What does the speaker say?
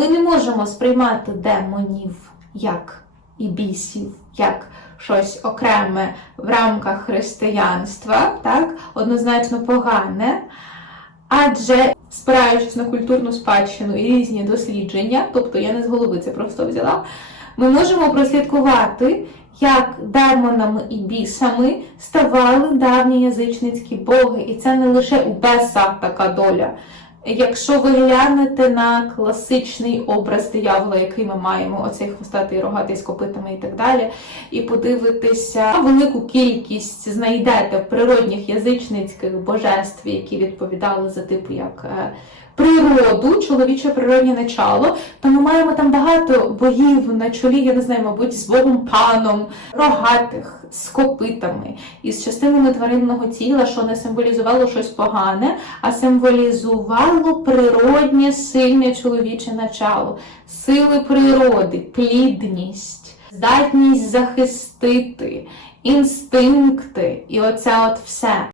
Ми не можемо сприймати демонів як і бісів, як щось окреме в рамках християнства, так, однозначно погане. Адже спираючись на культурну спадщину і різні дослідження, тобто я не з голови це просто взяла, ми можемо прослідкувати, як демонами і бісами ставали давні язичницькі боги. І це не лише у беса така доля. Якщо ви глянете на класичний образ диявола, який ми маємо, оцей хвостатий рогатий з копитами і так далі, і подивитися велику кількість знайдете природних язичницьких божеств, які відповідали за типу як е, природу, чоловіче природнє начало, то ми маємо там багато богів на чолі, я не знаю, мабуть, з богом паном, рогатих, з копитами, і з частинами тваринного тіла, що не символізувало щось погане, а символізувало природнє сильне чоловіче начало, сили природи, плідність, здатність захистити, інстинкти, і оце от все.